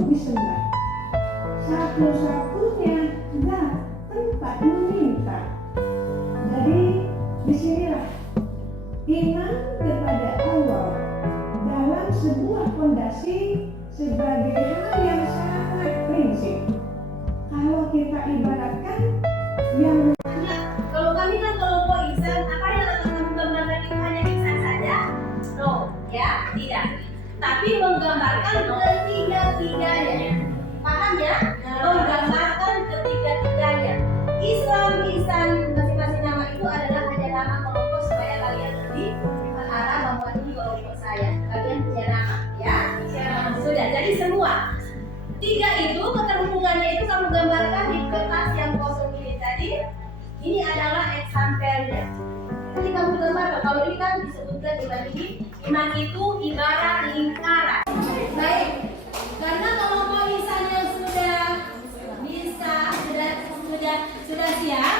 untuk disembah. Satu-satunya tempat meminta. Jadi disinilah iman kepada Allah dalam sebuah fondasi sebagai hal yang sangat prinsip. Kalau kita ibaratkan yang kalau kami kan kelompok ihsan, apa yang akan kami gambarkan itu hanya ihsan saja? No, ya, tidak. Tapi menggambarkan ketiga-tiganya. Paham ya? Menggambarkan ketiga-tiganya. Islam, ihsan, masing-masing nama itu adalah hanya nama kelompok supaya kalian lebih berharap bahwa ini kelompok saya. Kalian punya nama, ya? Sudah, jadi semua. Tiga itu keterhubungannya itu kamu gambarkan di kertas yang kosong ini tadi. Ini adalah example-nya. Jadi kamu gambar, kalau ini kan disebutkan di iman itu ibarat lingkaran. Baik, karena kelompok ihsannya sudah bisa, sudah siap,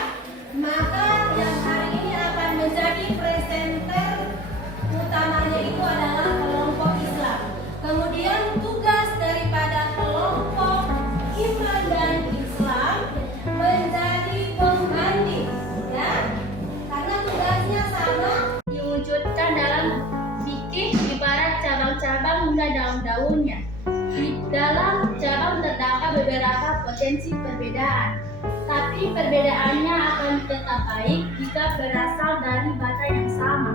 maka yang hari ini akan menjadi presenter utamanya itu adalah kelompok Islam. Kemudian tugas daripada kelompok iman dan Islam menjadi pembanding, ya, karena tugasnya sama, diwujudkan dalam fikih ibarat cabang-cabang hingga daun-daunnya. Di dalam cabang terdapat beberapa potensi perbedaan, tapi perbedaannya akan tetap baik jika berasal dari bata yang sama.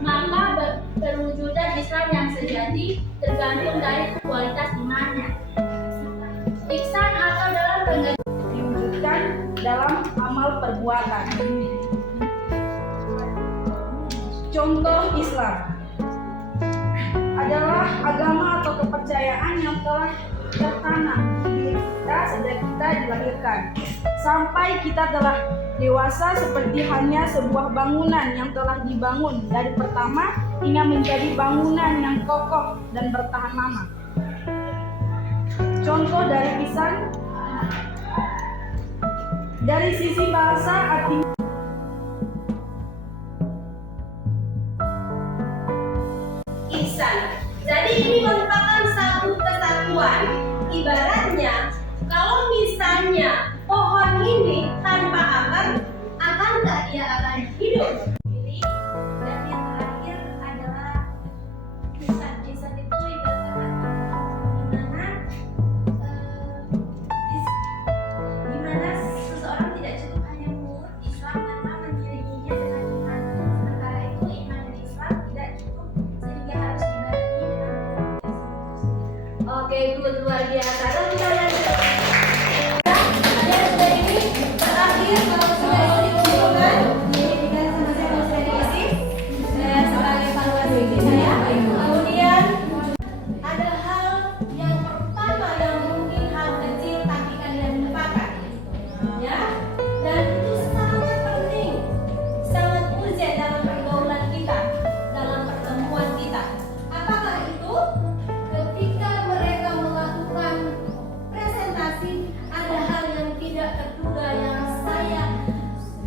Maka perwujudan Islam yang sejati tergantung dari kualitas imannya. Ihsan atau dalam diwujudkan dalam amal perbuatan. Contoh Islam adalah agama atau kepercayaan yang telah tertanam di diri kita sejak kita dilahirkan sampai kita telah dewasa, seperti hanya sebuah bangunan yang telah dibangun dari pertama hingga menjadi bangunan yang kokoh dan bertahan lama. Contoh dari ihsan dari sisi bahasa artinya ihsan. Jadi ini merupakan satu kesatuan. Ibaratnya kalau misalnya pohon ini tanpa akar, akankah dia akan hidup? Dan yang terakhir adalah ihsan. Ihsan itu ibarat dimana seseorang tidak cukup hanya mengurut Islam tanpa mengiringinya dengan iman. Sementara itu iman dan Islam tidak cukup sehingga harus dibarengi dengan iman. Oke, good, luar biasa. Lalu kita lanjut. Terakhir, kalau sudah dikumpulkan, dijadikan sama saya kalau sudah diisi, saya sebagai evaluasi saya. Kemudian ada hal yang pertama yang mungkin hal kecil tapi kalian lupakan, ya, dan itu sangat penting, sangat urgent dalam pergaulan kita, dalam pertemuan kita. Apakah itu? Ketika mereka melakukan presentasi, ada hal yang tidak terduga yang saya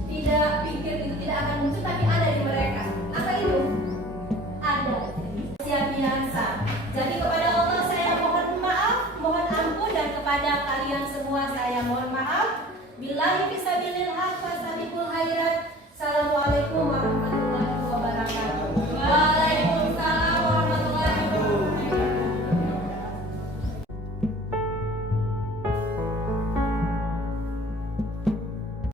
tidak pikir itu tidak akan muncul, tapi ada di mereka. Apa itu? Ada siap biasa. Jadi kepada Allah saya mohon maaf, mohon ampun, dan kepada kalian semua saya mohon maaf. Billahi fisabilillah fasabiqul khairat. Assalamualaikum warahmatullahi wabarakatuh.